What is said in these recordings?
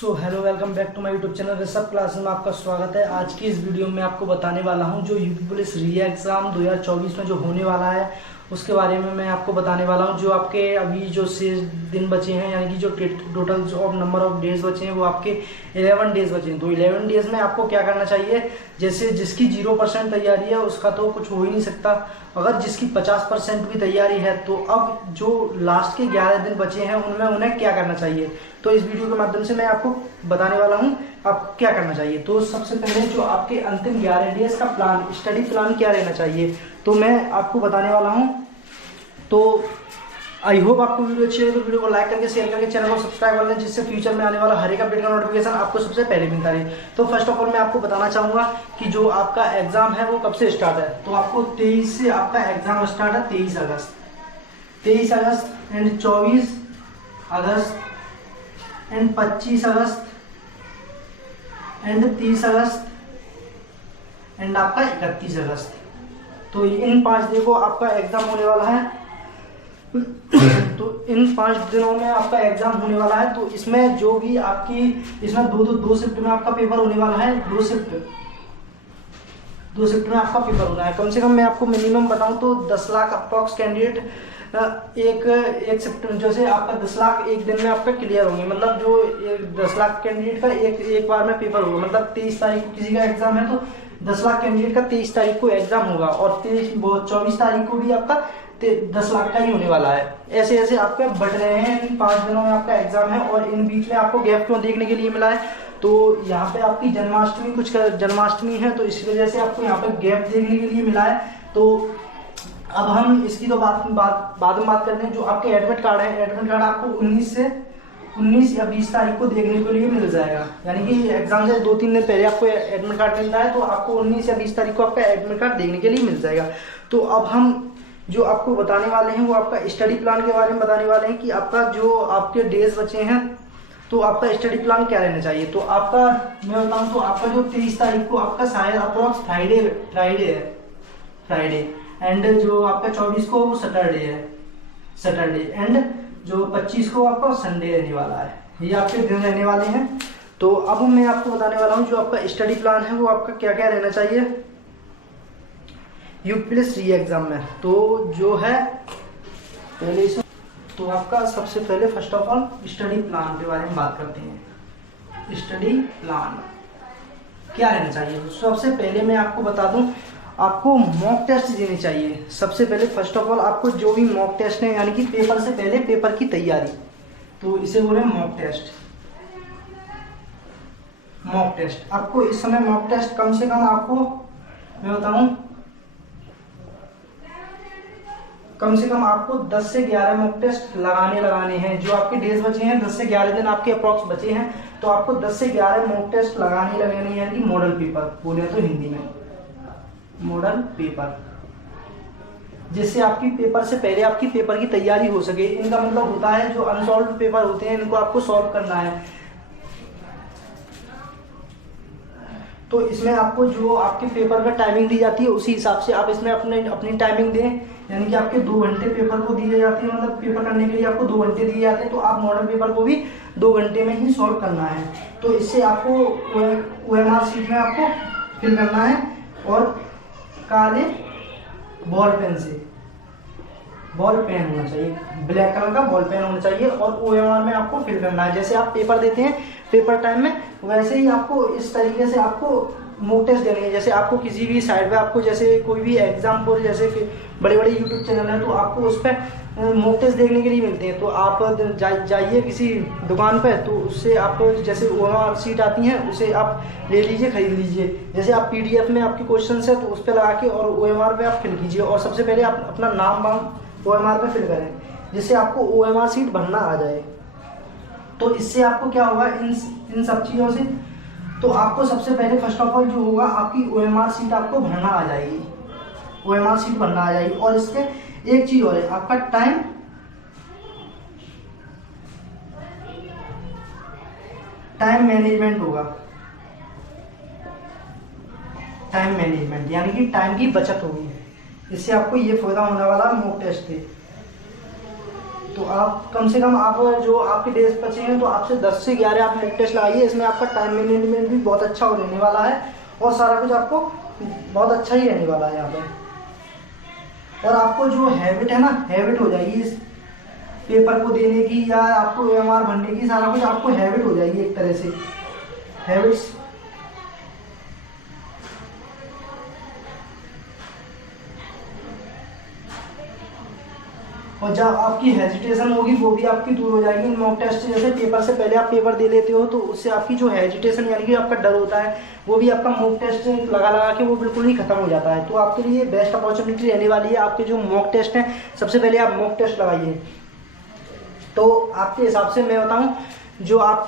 Hello welcome back to my YouTube channel Rishabh class में आपका स्वागत है। आज की इस वीडियो में आपको बताने वाला हूं जो यूपी पुलिस री एग्ज़ाम 2024 में जो होने वाला है उसके बारे में मैं आपको बताने वाला हूं। जो आपके अभी जो शेष दिन बचे हैं यानी कि जो total of number of days बचे हैं वो आपके 11 डेज बचे हैं। तो 11 डेज में आपको क्या करना चाहिए, जैसे जिसकी 0% तैयारी है उसका तो कुछ हो ही नहीं सकता। अगर जिसकी 50% भी तैयारी है तो अब जो लास्ट के 11 दिन बचे हैं उनमें उन्हें क्या करना चाहिए, तो इस वीडियो के माध्यम से मैं आपको बताने वाला हूं आपको क्या करना चाहिए। तो सबसे पहले जो आपके अंतिम 11 डेज का प्लान, स्टडी प्लान क्या रहना चाहिए, तो मैं आपको बताने वाला हूं। तो आई होप आपको वीडियो अच्छी लगे तो वीडियो को लाइक करके शेयर करके चैनल को सब्सक्राइब कर लें, जिससे फ्यूचर में आने वाला हर एक अपडेट का नोटिफिकेशन आपको सबसे पहले मिलता रहे। तो फर्स्ट ऑफ ऑल मैं आपको बताना चाहूँगा कि जो आपका एग्जाम है वो कब से स्टार्ट है। तो आपको 23 से आपका एग्जाम स्टार्ट है, 23 अगस्त एंड 24 अगस्त एंड 25 अगस्त एंड 30 अगस्त एंड आपका 31 अगस्त। तो इन 5 दिन को आपका एग्जाम होने वाला है। तो इन 5 दिनों में आपका एग्जाम होने वाला है। तो इसमें जो भी आपकी इसमें दो शिफ्ट में आपका पेपर होने वाला है। दो शिफ्ट में आपका पेपर होना है। कम से कम मैं आपको मिनिमम बताऊं तो 10 लाख अप्रॉक्स कैंडिडेट एक शिफ्ट में, जैसे आपका 10 लाख एक दिन में आपका क्लियर होंगे। मतलब जो 10 लाख कैंडिडेट का एक बार में पेपर होगा। मतलब 23 तारीख को किसी का एग्जाम है तो 10 लाख कैंडिडेट का 23 तारीख को एग्जाम होगा और 24 तारीख को भी आपका 10 लाख का ही होने वाला है। ऐसे ऐसे आपके बढ़ रहे हैं। इन 5 दिनों में आपका एग्जाम है और इन बीच में आपको गैप क्यों देखने के लिए मिला है, तो यहाँ पे आपकी जन्माष्टमी है तो इस वजह से आपको यहाँ पे गैप देखने के लिए मिला है। तो अब हम इसकी तो बाद में बात करते हैं। जो आपके एडमिट कार्ड है, एडमिट कार्ड आपको 19 या 20 तारीख को देखने के लिए मिल जाएगा। यानी कि एग्जाम से 2-3 दिन पहले आपको एडमिट कार्ड मिलता है तो आपको 19 या 20 तारीख को आपका एडमिट कार्ड देखने के लिए मिल जाएगा। तो अब हम जो आपको बताने वाले हैं वो आपका स्टडी प्लान के बारे में बताने वाले हैं कि आपका जो आपके डेज बचे हैं तो आपका स्टडी प्लान क्या रहना चाहिए। तो आपका मैं बताऊं तो आपका जो 23 तारीख को आपका शायद अप्रॉक्स फ्राइडे एंड जो आपका 24 को वो सैटरडे एंड जो 25 को आपका संडे रहने वाला है। ये आपके दिन रहने वाले हैं। तो अब मैं आपको बताने वाला हूँ जो आपका स्टडी प्लान है वो आपका क्या क्या रहना चाहिए यूपी पुलिस री एग्जाम में। तो जो है पहले से तो आपका सबसे पहले first of all study plan के बारे में बात करते हैं। स्टडी प्लान क्या रहना चाहिए, सबसे पहले मैं आपको बता दूं आपको मॉक टेस्ट देने चाहिए। सबसे पहले फर्स्ट ऑफ ऑल आपको जो भी मॉक टेस्ट है यानी कि पेपर से पहले पेपर की तैयारी, तो इसे बोले मॉक टेस्ट। आपको इस समय मॉक टेस्ट कम से कम आपको मैं बताऊं कम से कम आपको 10 से 11 मॉक टेस्ट लगाने हैं। जो आपके डेज बचे हैं 10 से 11 दिन आपके अप्रॉक्स बचे हैं तो आपको 10 से 11 मॉक टेस्ट लगाने हैं कि मॉडल पेपर बोले तो हिंदी में मॉडल पेपर, जिससे आपकी पेपर से पहले आपकी पेपर की तैयारी हो सके। इनका मतलब होता है जो अनसॉल्व पेपर होते हैं इनको आपको सॉल्व करना है। तो इसमें आपको जो आपके पेपर का टाइमिंग दी जाती है उसी हिसाब से आप इसमें अपनी टाइमिंग दें। यानी कि आपके 2 घंटे पेपर को दिए जाते हैं, मतलब पेपर करने के लिए आपको 2 घंटे दिए जाते हैं तो आप मॉडल पेपर को भी 2 घंटे में ही सॉल्व करना है। तो इससे आपको OMR शीट में आपको फिल करना है और काले बॉल पेन होना चाहिए, ब्लैक कलर का बॉल पेन होना चाहिए और OMR में आपको फिल करना है। जैसे आप पेपर देते हैं पेपर टाइम में वैसे ही आपको इस तरीके से आपको मॉक टेस्ट देनी है। जैसे आपको किसी भी साइड पे आपको जैसे कोई भी एग्जाम पर जैसे बड़े यूट्यूब चैनल है तो आपको उस पर मॉक टेस्ट देखने के लिए मिलते हैं। तो आप जाइए किसी दुकान पे तो उससे आपको जैसे OMR शीट आती हैं उसे आप ले लीजिए, खरीद लीजिए। जैसे आप PDF में आपके क्वेश्चन है तो उस पर लगा के और OMR पे आप फिल कीजिए और सबसे पहले आप अपना नाम OMR पे फिल करें जिससे आपको OMR शीट भरना आ जाए। तो इससे आपको क्या होगा इन सब चीज़ों से, तो आपको सबसे पहले फर्स्ट ऑफ ऑल जो होगा आपकी OMR शीट आपको भरना आ जाएगी, OMR शीट भरना आ जाएगी। और इसके एक चीज और है, आपका टाइम मैनेजमेंट होगा। टाइम मैनेजमेंट यानी कि टाइम की बचत होगी। इससे आपको ये फायदा होने वाला मॉक टेस्ट से। तो आप कम से कम आप जो आपके डेज बचे हैं तो आपसे 10 से 11 आप मॉक टेस्ट लगाइए। इसमें आपका टाइम मैनेजमेंट भी बहुत अच्छा हो रहने वाला है और सारा कुछ आपको बहुत अच्छा ही रहने वाला है यहाँ पे। और आपको जो हैबिट है ना, हैबिट हो जाएगी इस पेपर को देने की या आपको एमआर भरने की, सारा कुछ आपको हैबिट हो जाएगी एक तरह से, हैबिट्स। और जब आपकी हेजिटेशन होगी वो भी आपकी दूर हो जाएगी। मॉक टेस्ट जैसे पेपर से पहले आप पेपर दे लेते हो तो उससे आपकी जो हेजिटेशन यानी कि आपका डर होता है वो भी आपका मॉक टेस्ट लगा लगा के वो बिल्कुल ही खत्म हो जाता है। तो आपके लिए बेस्ट अपॉर्चुनिटी रहने वाली है। आपके जो मॉक टेस्ट हैं सबसे पहले आप मॉक टेस्ट लगाइए। तो आपके हिसाब से मैं बताऊं, जो आप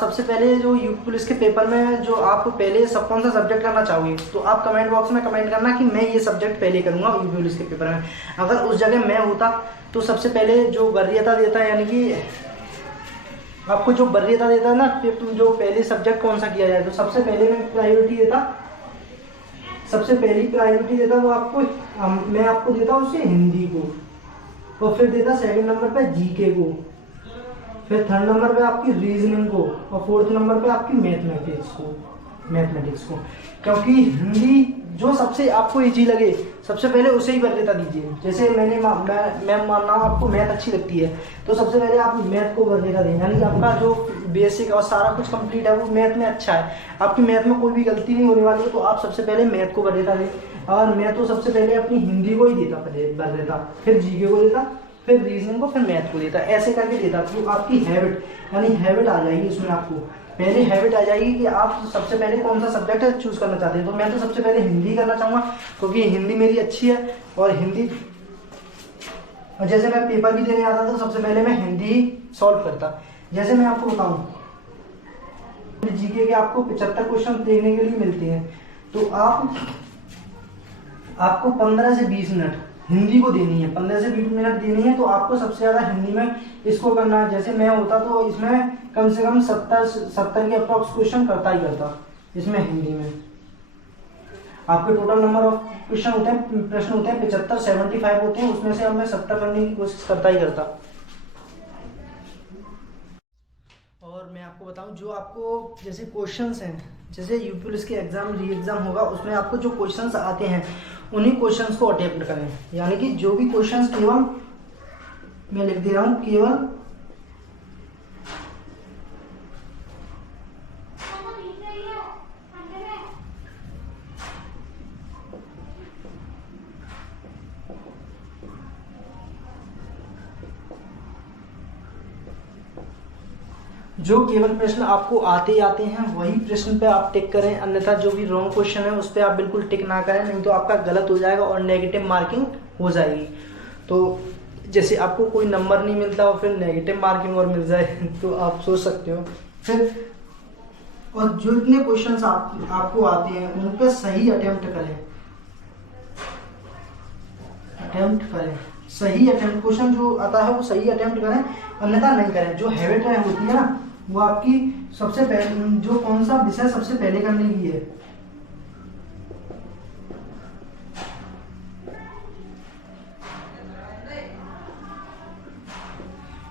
सबसे पहले जो यूपी पुलिस के पेपर में जो आप पहले सब कौन सा सब्जेक्ट करना चाहोगे, तो आप कमेंट बॉक्स में कमेंट करना कि मैं ये सब्जेक्ट पहले करूंगा यूपी पुलिस के पेपर में। अगर उस जगह मैं होता तो सबसे पहले जो वरीयता देता है, यानी कि आपको जो वरीयता देता है ना, जो पहले सब्जेक्ट कौन सा किया जाए, तो सबसे पहले मैं प्रायोरिटी देता, सबसे पहली प्रायोरिटी देता वो आपको, मैं आपको देता उसे हिंदी को, और फिर देता सेकंड नंबर पे जीके को, फिर थर्ड नंबर पे आपकी रीजनिंग को, और फोर्थ नंबर पे आपकी मैथमेटिक्स को। क्योंकि हिंदी जो सबसे आपको इजी लगे सबसे पहले उसे ही वरीयता दीजिए। जैसे मैं मान रहा हूँ आपको मैथ अच्छी लगती है तो सबसे पहले आप मैथ को वरीयता दें, यानी कि आपका जो बेसिक और सारा कुछ कंप्लीट है वो मैथ में अच्छा है, आपकी मैथ में कोई भी गलती नहीं होने वाली है, तो आप सबसे पहले मैथ को वरीयता दें। और मैं तो सबसे पहले अपनी हिंदी को ही देता पहले वरीयता, फिर जीके को देता, फिर रीजनिंग को, फिर मैथ को देता, ऐसे करके देता। तो आपकी हैबिट यानी हैबिट आ जाएगी उसमें, आपको पहले हैबिट आ जाएगी कि आप सबसे पहले कौन सा सब्जेक्ट चूज करना चाहते हैं। तो मैं तो सबसे पहले हिंदी करना चाहूँगा क्योंकि हिंदी मेरी अच्छी है और हिंदी, और जैसे मैं पेपर भी देने आता था तो सबसे पहले मैं हिंदी ही सॉल्व करता। जैसे मैं आपको बताऊँ, जीके के आपको 75 क्वेश्चन देखने के लिए मिलते हैं, तो आपको 15 से 20 मिनट हिंदी को देनी है, 15 से 20 मिनट देनी है। तो आपको सबसे ज़्यादा हिंदी में इसको करना है। जैसे मैं होता तो इसमें कम से कम 70 के अप्रॉक्स क्वेश्चन करता ही करता इसमें हिंदी में। आपके टोटल नंबर ऑफ क्वेश्चन होते हैं, प्रश्न होते हैं 75, 75 होते हैं, उसमें से अब मैं 70 करने की कोशिश करता ही करता। और मैं आपको बताऊं, जो आपको जैसे क्वेश्चंस हैं, जैसे यूपी पुलिस के एग्जाम री एग्जाम होगा उसमें आपको जो क्वेश्चंस आते हैं उन्हीं क्वेश्चंस को अटेम्प्ट करें। यानी कि जो भी क्वेश्चंस, केवल मैं लिख दे रहा हूं, केवल जो केवल प्रश्न आपको आते हैं वही प्रश्न पे आप टिक करें, अन्यथा जो भी रॉन्ग क्वेश्चन है उस पर आप बिल्कुल टिक ना करें, नहीं तो आपका गलत हो जाएगा और नेगेटिव मार्किंग हो जाएगी। तो जैसे आपको कोई नंबर नहीं मिलता और फिर नेगेटिव मार्किंग और मिल जाए तो आप सोच सकते हो। फिर और जो इतने क्वेश्चन आपको आते हैं उन पर सही अटेम्प्ट करें, सही अटेम्प्ट, क्वेश्चन जो आता है वो सही अटेम्प्ट करें, अन्यथा नहीं करें। जो हैबिट होती है ना वो आपकी सबसे पहले, जो कौन सा विषय सबसे पहले करने की है,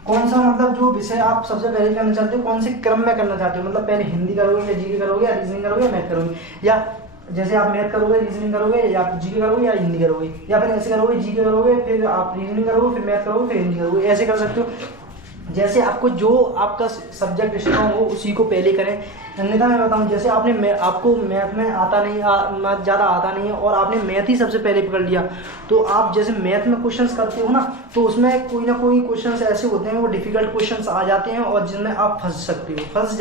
कौन सा, मतलब जो विषय आप सबसे पहले करना चाहते हो कौन से क्रम में करना चाहते हो, मतलब पहले हिंदी करोगे या जीके करोगे या रीजनिंग करोगे या मैथ करोगे, या जैसे आप मैथ करोगे, रीजनिंग करोगे, या जीके करोगे या हिंदी करोगे, या फिर ऐसे करोगे जीके करोगे फिर आप रीजनिंग करोगे, फिर मैथ करोगे, फिर हिंदी करोगे, ऐसे कर सकते हो। जैसे आपको जो आपका सब्जेक्ट स्ट्रॉन्ग हो उसी को पहले करें। अन्यथा मैं बताऊं, जैसे आपको मैथ में मैथ ज़्यादा आता नहीं है और आपने मैथ ही सबसे पहले पकड़ लिया, तो आप जैसे मैथ में क्वेश्चंस करते हो ना, तो उसमें कोई ना कोई क्वेश्चंस ऐसे होते हैं वो डिफिकल्ट क्वेश्चंस आ जाते हैं और जिनमें आप फंस सकते हो, फंस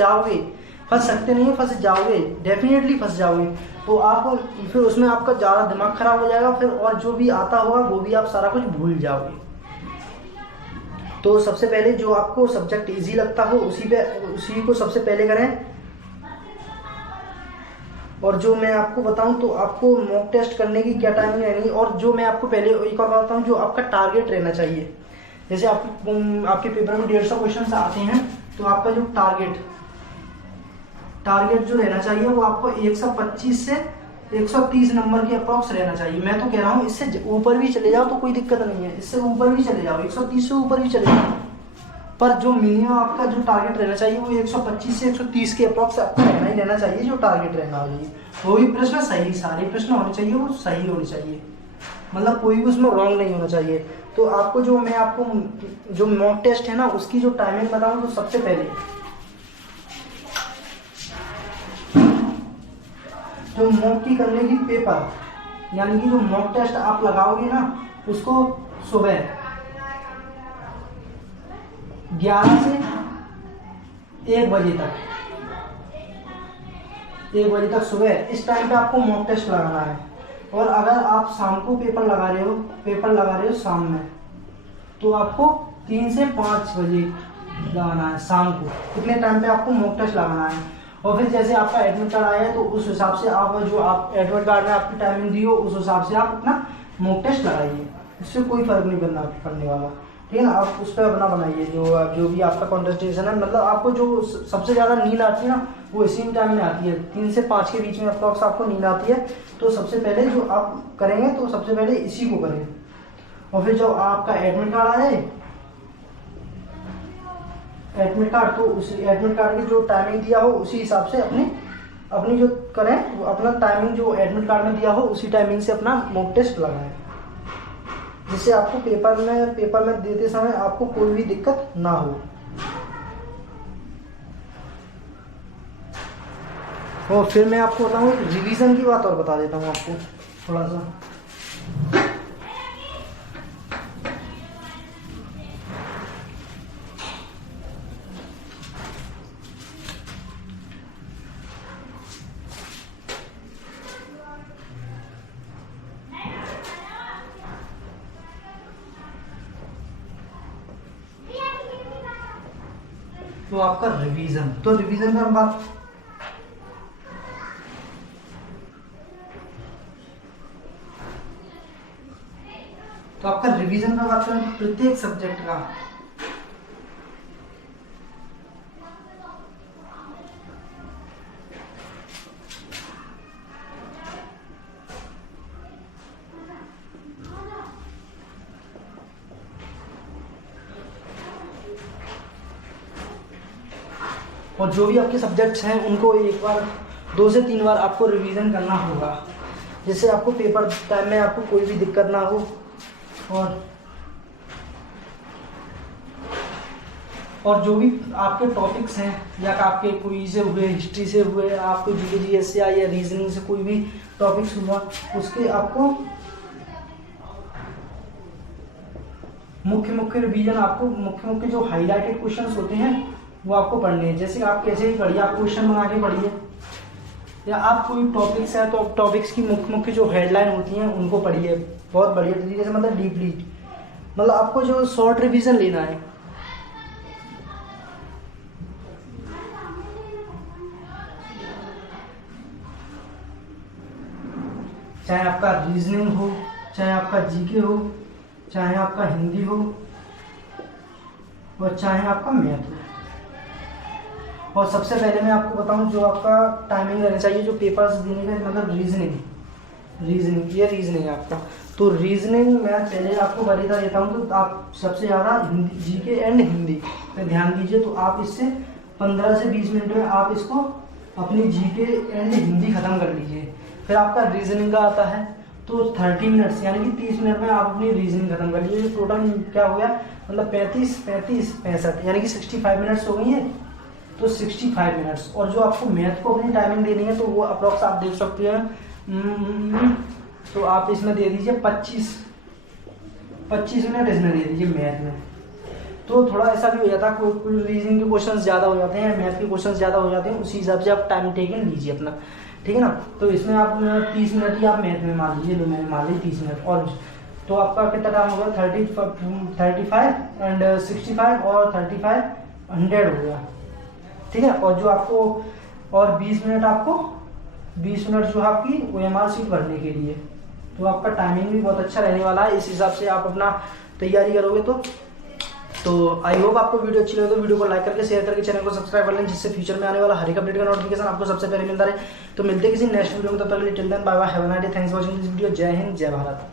सकते नहीं, फंस जाओगे, डेफिनेटली फंस जाओगे। तो आप फिर उसमें आपका ज़्यादा दिमाग खराब हो जाएगा फिर, और जो भी आता होगा वो भी आप सारा कुछ भूल जाओगे। तो सबसे पहले जो आपको सब्जेक्ट इजी लगता हो उसी को सबसे पहले करें। और जो मैं आपको बताऊं तो आपको मॉक टेस्ट करने की क्या टाइमिंग रहनी, और जो मैं आपको पहले एक और बताता हूं, जो आपका टारगेट रहना चाहिए। जैसे आपके पेपर में 150 क्वेश्चन आते हैं, तो आपका जो टारगेट जो रहना चाहिए वो आपको 125 से 130 नंबर की अप्रॉक्स रहना चाहिए। मैं तो कह रहा हूँ इससे ऊपर भी चले जाओ तो कोई दिक्कत नहीं है, इससे ऊपर भी चले जाओ, 130 से ऊपर भी चले जाओ, पर जो मिनिमम आपका जो टारगेट रहना चाहिए वो 125 से 130 के अप्रॉक्स आपको रहना ही रहना चाहिए, जो टारगेट रहना चाहिए। वो भी प्रश्न सही, सारे प्रश्न होने चाहिए वो सही होने चाहिए, मतलब कोई भी उसमें रॉन्ग नहीं होना चाहिए। तो आपको जो मैं आपको जो मॉक टेस्ट है ना उसकी जो टाइमिंग बताऊँ, तो सबसे पहले जो मॉक की करने की पेपर, यानी कि जो मॉक टेस्ट आप लगाओगे ना उसको सुबह 11 से 1 बजे तक, 1 बजे तक सुबह, इस टाइम पे आपको मॉक टेस्ट लगाना है। और अगर आप शाम को पेपर लगा रहे हो शाम में, तो आपको 3 से 5 बजे लगाना है शाम को, इतने टाइम पे आपको मॉक टेस्ट लगाना है। और फिर जैसे आपका एडमिट कार्ड आया है तो उस हिसाब से आप जो आप एडमिट कार्ड में आपकी टाइमिंग दी हो उस हिसाब से आप अपना मॉक टेस्ट लगाइए, इससे कोई फर्क नहीं पड़ने वाला, ठीक है ना। आप उस पर अपना बनाइए जो भी आपका कॉन्सेंट्रेशन है, मतलब आपको जो सबसे ज़्यादा नींद आती है ना वो इसी टाइम में आती है, 3 से 5 के बीच में अप्रॉक्स आपको नींद आती है। तो सबसे पहले जो आप करेंगे तो सबसे पहले इसी को करें। और फिर जो आपका एडमिट कार्ड आए, एडमिट कार्ड, तो उस एडमिट कार्ड की जो टाइमिंग दिया हो उसी हिसाब से अपनी जो करें, वो अपना टाइमिंग जो एडमिट कार्ड में दिया हो उसी टाइमिंग से अपना मॉक टेस्ट लगाएं, जिससे आपको पेपर में देते समय आपको कोई भी दिक्कत ना हो। और फिर मैं आपको बताऊँ रिवीजन की बात और बता देता हूँ आपको थोड़ा सा। तो आपका रिवीजन, तो रिवीजन में हम बात तो आपका रिवीजन में बात करें तो प्रत्येक सब्जेक्ट का और जो भी आपके सब्जेक्ट्स हैं उनको एक बार 2 से 3 बार आपको रिवीजन करना होगा, जिससे आपको पेपर टाइम में आपको कोई भी दिक्कत ना हो। और जो भी आपके टॉपिक्स हैं या आपके कोई से हुए, हिस्ट्री से हुए, आपको जीएस से या रीजनिंग से कोई भी टॉपिक्स हुआ, उसके आपको मुख्य रिवीजन, आपको मुख्य जो हाईलाइटेड क्वेश्चंस होते हैं वो आपको पढ़ने हैं। जैसे आप कैसे भी पढ़िए, आप क्वेश्चन बना के पढ़िए, या आप कोई टॉपिक्स है तो टॉपिक्स की मुख्य जो हेडलाइन होती हैं उनको पढ़िए बहुत बढ़िया तरीके से, मतलब डीपली, मतलब आपको जो शॉर्ट रिवीजन लेना है। चाहे आपका रीजनिंग हो, चाहे आपका जीके हो, चाहे आपका हिंदी हो, और चाहे आपका मैथ हो। और सबसे पहले मैं आपको बताऊं जो आपका टाइमिंग रहना चाहिए जो पेपर्स देने का, मतलब रीजनिंग ये रीजनिंग है आपका। तो रीजनिंग मैं पहले आपको बता देता हूं, तो आप सबसे ज़्यादा हिंदी, जीके एंड हिंदी पे ध्यान दीजिए। तो आप इससे 15 से 20 मिनट में आप इसको अपनी जीके एंड हिंदी ख़त्म कर लीजिए। फिर आपका रीजनिंग का आता है तो 30 मिनट्स यानी कि 30 मिनट में आप अपनी रीजनिंग खत्म कर लीजिए। टोटल क्या हो गया, मतलब 65 यानी कि 65 मिनट्स हो गई है, तो 65 मिनट्स। और जो आपको मैथ को अपनी टाइमिंग देनी है तो वो अप्रॉक्स आप देख सकते हैं, तो आप इसमें दे दीजिए 25 मिनट इसमें दे दीजिए मैथ में। तो थोड़ा ऐसा भी हो जाता है, कुछ रीजनिंग के क्वेश्चन ज़्यादा हो जाते हैं, मैथ के क्वेश्चन ज़्यादा हो जाते हैं, उसी हिसाब से आप टाइम टेकन लीजिए अपना, ठीक है ना। तो इसमें आप 30 मिनट ही आप मैथ में मान लीजिए, मैंने मान ली 30 मिनट। और तो आपका कितना टाइम होगा, 35 एंड 65 और 35 100 हो गया, ठीक है। और जो आपको और 20 मिनट जो आपकी OMR सीट भरने के लिए, तो आपका टाइमिंग भी बहुत अच्छा रहने वाला है। इस हिसाब से आप अपना तैयारी करोगे तो तो आई होप आपको वीडियो अच्छी लगे तो वीडियो को लाइक करके शेयर करके चैनल को सब्सक्राइब कर लें, जिससे फ्यूचर में आने वाला हर एक अपडेट का नोटिफिकेशन आपको सबसे पहले मिलता रहे। तो मिलते हैं किसी नेक्स्ट वीडियो में, तब तक के लिए till then bye bye, have a nice day, thanks for watching this video. जय हिंद, जय भारत।